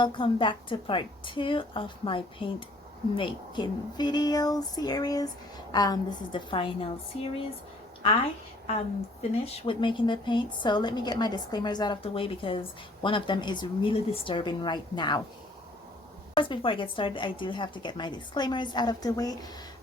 welcome back to part 2 of my paint making video series. This is the final series. I am finished with making the paint, so let me get my disclaimers out of the way because one of them is really disturbing right now. Before I get started, I do have to get my disclaimers out of the way.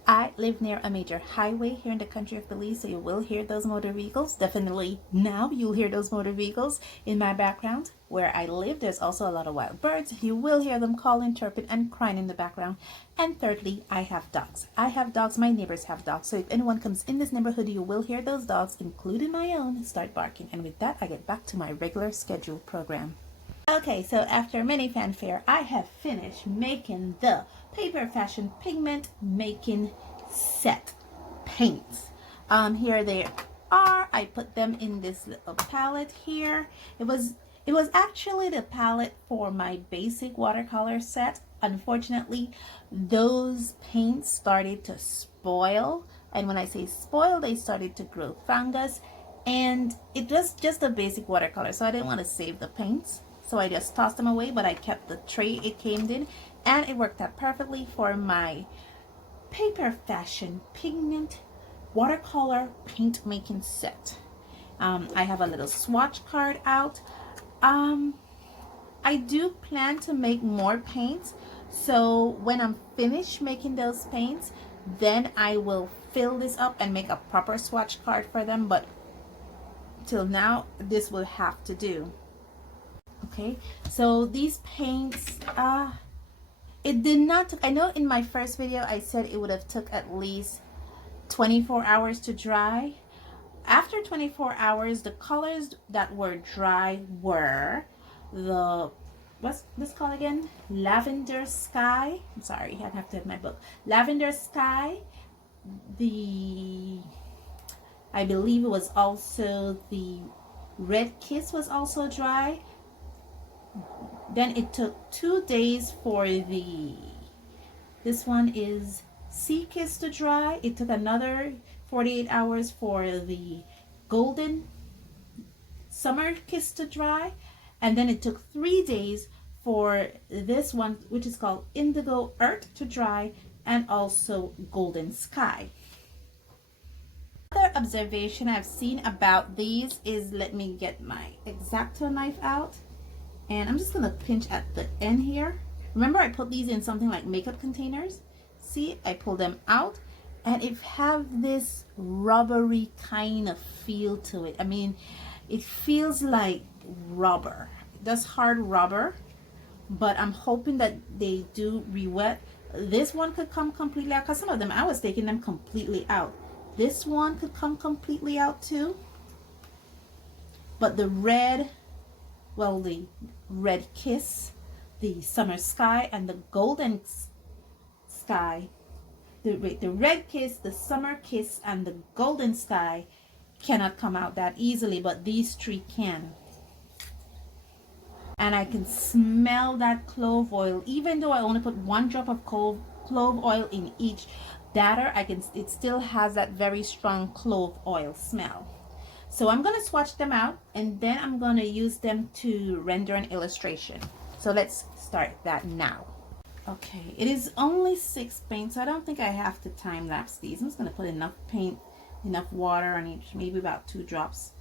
I live near a major highway here in the country of Belize, so you will hear those motor vehicles. Definitely now you'll hear those motor vehicles in my background. Where I live, there's also a lot of wild birds. You will hear them calling, chirping, and crying in the background. And thirdly, I have dogs. I have dogs, my neighbors have dogs. So if anyone comes in this neighborhood, you will hear those dogs, including my own, start barking. And with that, I get back to my regular scheduled program. Okay, so after many fanfare, I have finished making the Paper Fashion Pigment Making Set paints. Here they are. I put them in this little palette here. It was actually the palette for my basic watercolor set. Unfortunately, those paints started to spoil. And when I say spoil, they started to grow fungus. And it was just a basic watercolor, so I didn't want to save the paints. So I just tossed them away, but I kept the tray it came in, and it worked out perfectly for my Paper Fashion Pigment Watercolor Paint Making Set. I have a little swatch card out. I do plan to make more paints, so when I'm finished making those paints, then I will fill this up and make a proper swatch card for them, but till now, this will have to do. Okay, so these paints, it did not, I know in my first video I said it would have took at least 24 hours to dry. After 24 hours, the colors that were dry were the, what's this called again? Lavender Sky. I'm sorry, I have to have my book. Lavender Sky. I believe it was also the Red Kiss was also dry. Then it took 2 days for this one is Sea Kiss to dry. It took another 48 hours for the Golden Summer Kiss to dry. And then it took 3 days for this one, which is called Indigo Earth, to dry, and also Golden Sky. Another observation I've seen about these is, let me get my X-Acto knife out. And I'm just going to pinch at the end here. Remember, I put these in something like makeup containers. See, I pull them out and it have this rubbery kind of feel to it. I mean, it feels like rubber. That's hard rubber, but I'm hoping that they do re-wet. This one could come completely out, because some of them, I was taking them completely out. This one could come completely out too. But the red, well, the Red Kiss, the Summer Sky, and the Golden Sky, the Red Kiss, the Summer Kiss, and the Golden Sky cannot come out that easily, but these three can. And I can smell that clove oil, even though I only put 1 drop of clove oil in each batter. It still has that very strong clove oil smell. So I'm going to swatch them out, and then I'm going to use them to render an illustration. So let's start that now. Okay, it is only 6 paints, so I don't think I have to time lapse these. I'm just going to put enough paint, enough water on each, maybe about 2 drops,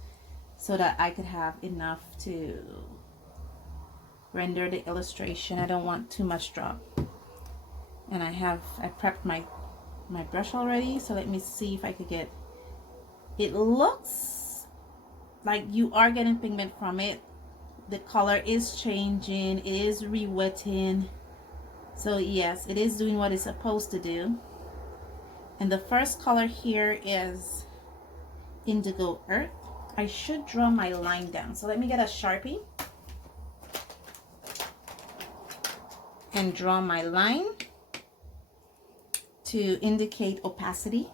so that I could have enough to render the illustration. I don't want too much drop. And I prepped my brush already, so let me see if I could get, it looks like you are getting pigment from it. The color is changing, it is re-wetting. So yes, it is doing what it's supposed to do. And the first color here is Indigo Earth. I should draw my line down, so let me get a Sharpie and draw my line to indicate opacity.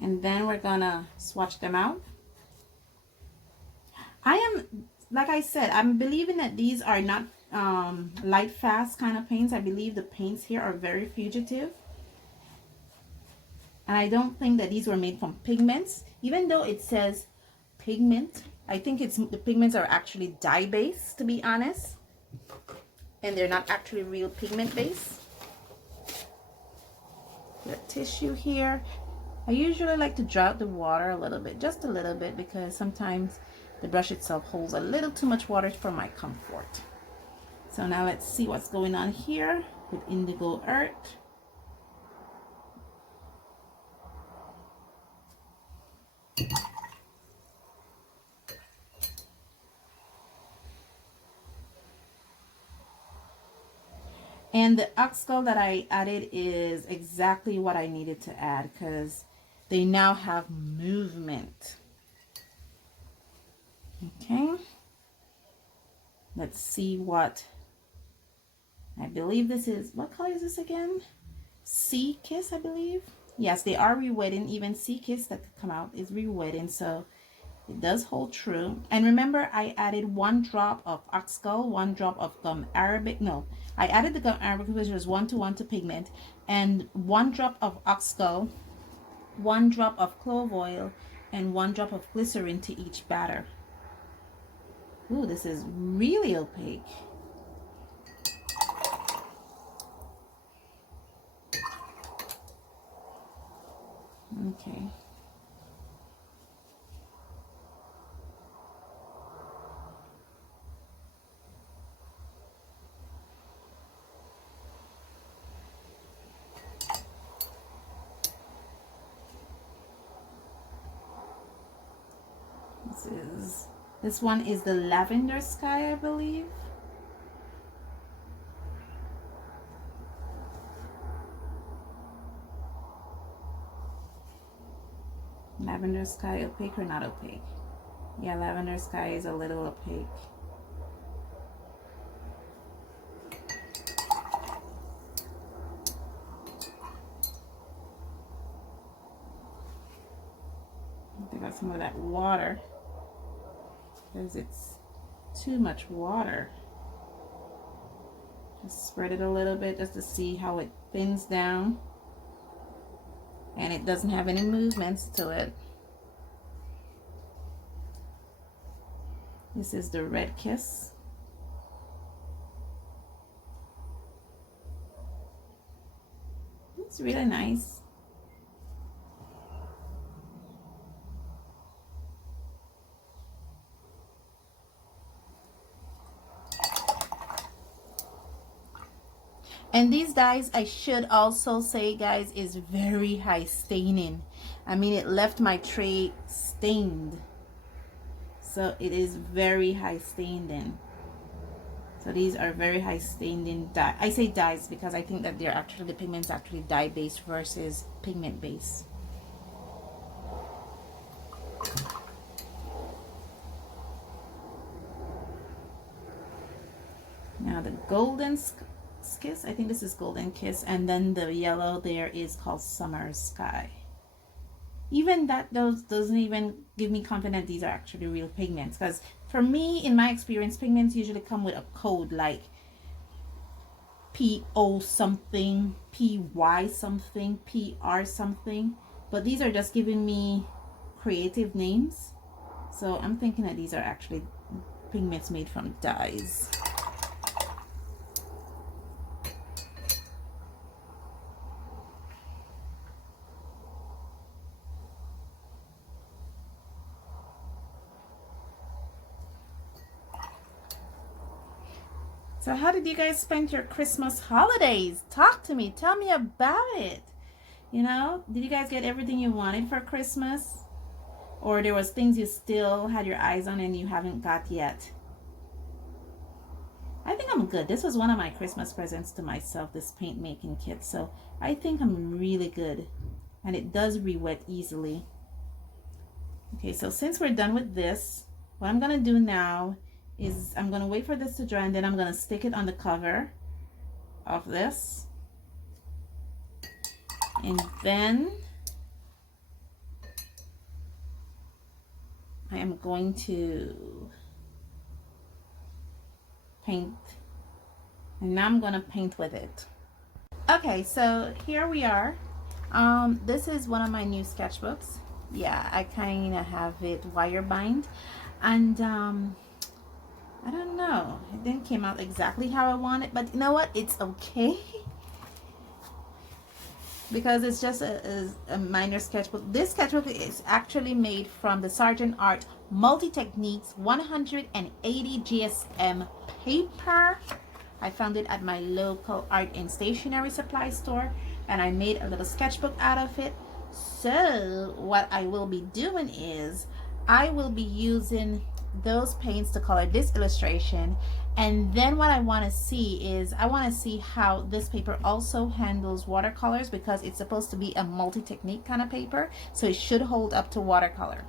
And then we're gonna swatch them out. I am, like I said, I'm believing that these are not light fast kind of paints. I believe the paints here are very fugitive. And I don't think that these were made from pigments. Even though it says pigment, I think the pigments are actually dye based, to be honest. And they're not actually real pigment based. The tissue here. I usually like to draw out the water a little bit, just a little bit, because sometimes the brush itself holds a little too much water for my comfort. So now let's see what's going on here with Indigo Earth. And the oxgall that I added is exactly what I needed to add, because they now have movement. Okay. Let's see what, I believe this is, what color is this again? Sea Kiss, I believe. Yes, they are re-wetting. Even Sea Kiss that could come out is re-wetting, so it does hold true. And remember, I added 1 drop of oxgall, 1 drop of gum arabic. No, I added the gum arabic, which was 1:1 to pigment, and 1 drop of oxgall, 1 drop of clove oil, and 1 drop of glycerin to each batter. Ooh, this is really opaque. Okay. This one is the Lavender Sky, I believe. Lavender Sky, opaque or not opaque? Yeah, Lavender Sky is a little opaque. I got some of that water, because it's too much water. Just spread it a little bit just to see how it thins down. And it doesn't have any movements to it. This is the Red Kiss. It's really nice. And these dyes, I should also say, guys, is very high staining. I mean, it left my tray stained. So it is very high staining. So these are very high staining dye. I say dyes because I think that they're actually, the pigment's actually dye based versus pigment based. Now the Golden Kiss, I think this is Golden Kiss, and then the yellow there is called Summer Sky. Even that, those doesn't even give me confidence these are actually real pigments, because for me, in my experience, pigments usually come with a code like PO something, PY something, PR something, but these are just giving me creative names. So I'm thinking that these are actually pigments made from dyes. So how did you guys spend your Christmas holidays? Talk to me. Tell me about it. You know, did you guys get everything you wanted for Christmas? Or there was things you still had your eyes on and you haven't got yet? I think I'm good. This was one of my Christmas presents to myself, this paint making kit. So I think I'm really good. And it does re-wet easily. Okay, so since we're done with this, what I'm going to do now is I'm going to wait for this to dry, and then I'm going to stick it on the cover of this. And then I am going to paint and now I'm gonna paint with it. Okay, so here we are. This is one of my new sketchbooks. Yeah, I kind of have it wire bind, and I don't know, it didn't came out exactly how I want it, but you know what, it's okay. Because it's just a minor sketchbook. This sketchbook is actually made from the Sargent Art Multi-Techniques 180 GSM paper. I found it at my local art and stationery supply store, and I made a little sketchbook out of it. So what I will be doing is I will be using those paints to color this illustration, and then what I want to see is I want to see how this paper also handles watercolors, because it's supposed to be a multi-technique kind of paper, so it should hold up to watercolor.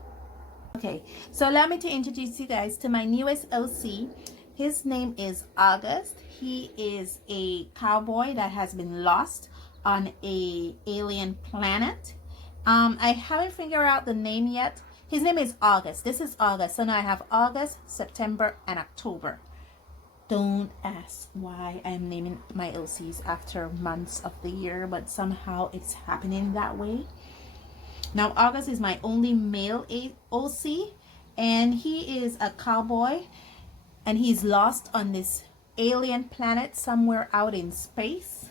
Okay, so allow me to introduce you guys to my newest OC. His name is August. He is a cowboy that has been lost on a alien planet. I haven't figured out the name yet. His name is August. This is August. So now I have August, September, and October. Don't ask why I'm naming my OCs after months of the year, but somehow it's happening that way. Now August is my only male OC, and he is a cowboy, and he's lost on this alien planet somewhere out in space.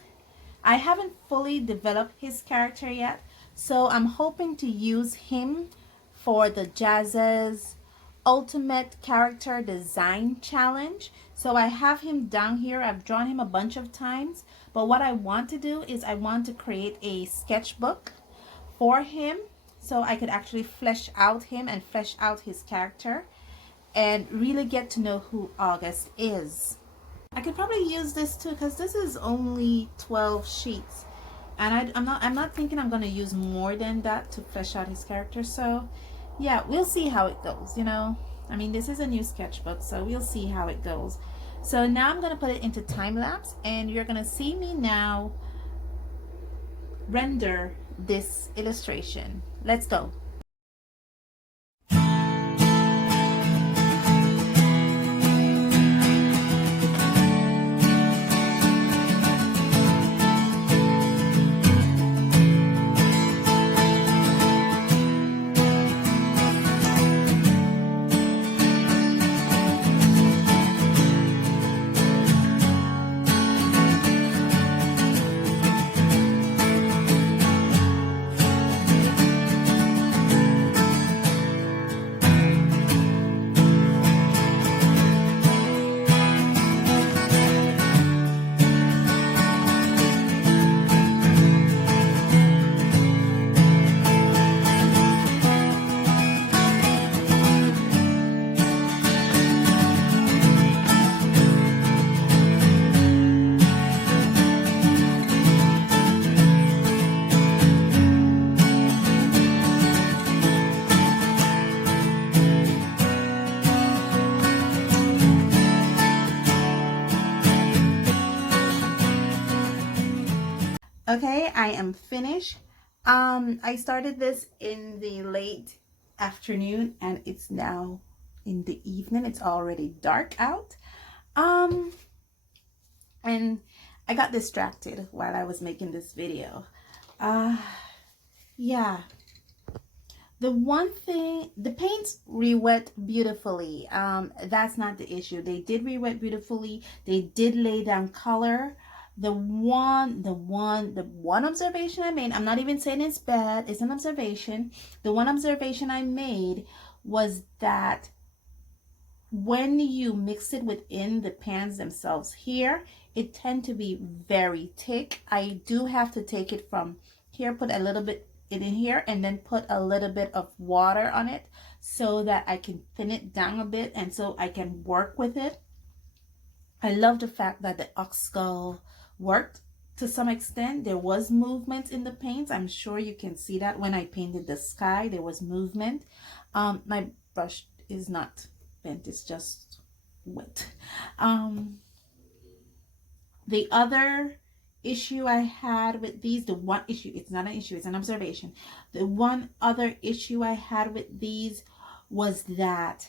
I haven't fully developed his character yet, so I'm hoping to use him for the Jazz's Ultimate Character Design Challenge. So I have him down here. I've drawn him a bunch of times, but what I want to do is I want to create a sketchbook for him so I could actually flesh out him and flesh out his character and really get to know who August is. I could probably use this too, because this is only 12 sheets, and I'm not thinking I'm going to use more than that to flesh out his character. So yeah, we'll see how it goes. You know, I mean, this is a new sketchbook, so we'll see how it goes. So now I'm going to put it into time lapse, and you're going to see me now render this illustration. Let's go. Okay, I am finished. I started this in the late afternoon, and it's now in the evening. It's already dark out. And I got distracted while I was making this video. Yeah. The one thing, the paints re-wet beautifully. That's not the issue. They did re-wet beautifully. They did lay down color. The one observation I made, I'm not even saying it's bad, it's an observation. The one observation I made was that when you mix it within the pans themselves here, it tend to be very thick. I do have to take it from here, put a little bit in here, and then put a little bit of water on it so that I can thin it down a bit and so I can work with it. I love the fact that the ox skull worked to some extent. There was movement in the paints. I'm sure you can see that when I painted the sky, there was movement. My brush is not bent, it's just wet. The other issue I had with these, the one issue, it's not an issue, it's an observation. The one other issue I had with these was that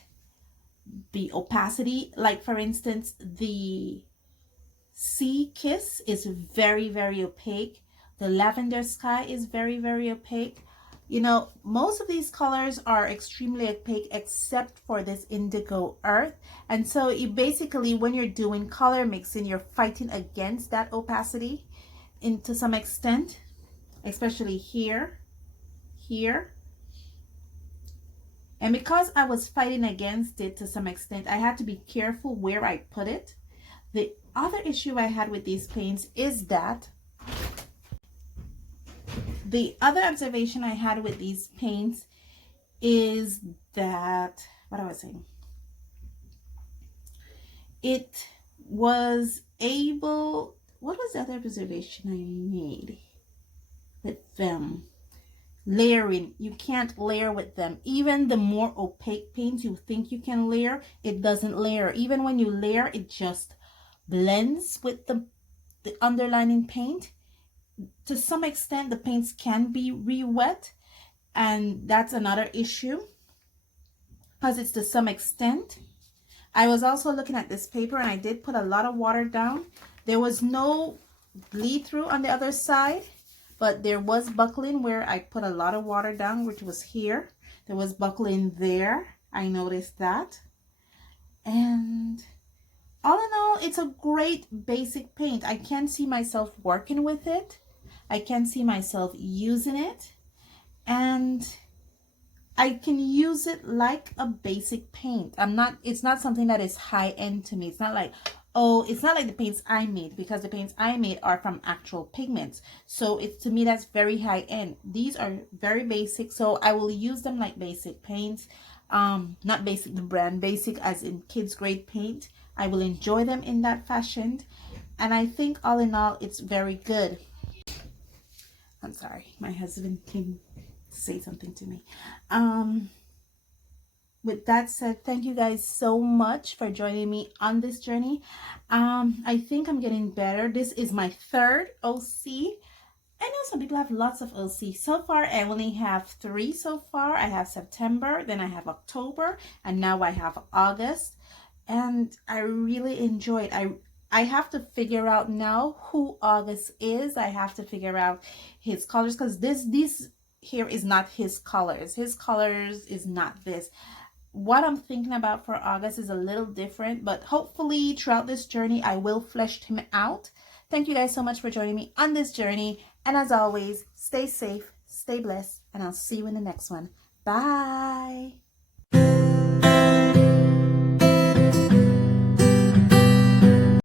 the opacity, like for instance, the Sea Kiss is very, very opaque. The Lavender Sky is very, very opaque. You know, most of these colors are extremely opaque except for this Indigo Earth. And so you basically, when you're doing color mixing, you're fighting against that opacity to some extent, especially here. And because I was fighting against it to some extent, I had to be careful where I put it. The other issue I had with these paints is that the other observation I had with these paints is that, what I was saying, it was able, what was the other observation I made with them? Layering. You can't layer with them. Even the more opaque paints you think you can layer, it doesn't layer. Even when you layer, it just blends with the underlining paint. To some extent, the paints can be re-wet, and that's another issue because it's to some extent. I was also looking at this paper, and I did put a lot of water down. There was no bleed through on the other side, but there was buckling where I put a lot of water down, which was here. There was buckling there. I noticed that. And all in all, it's a great basic paint. I can see myself working with it. I can see myself using it. And I can use it like a basic paint. It's not something that is high end to me. It's not like, oh, it's not like the paints I made, because the paints I made are from actual pigments. So it's, to me, that's very high end. These are very basic, so I will use them like basic paints. Not basic, the brand basic as in kids grade paint. I will enjoy them in that fashion. And I think all in all, it's very good. I'm sorry, my husband came to say something to me. With that said, thank you guys so much for joining me on this journey. I think I'm getting better. This is my third OC. I know some people have lots of OC. So far, I only have 3 so far. I have September, then I have October, and now I have August. And I really enjoy it. I have to figure out now who August is. I have to figure out his colors, because this here is not his colors. His colors is not this. What I'm thinking about for August is a little different, but hopefully throughout this journey, I will flesh him out. Thank you guys so much for joining me on this journey. And as always, stay safe, stay blessed, and I'll see you in the next one. Bye.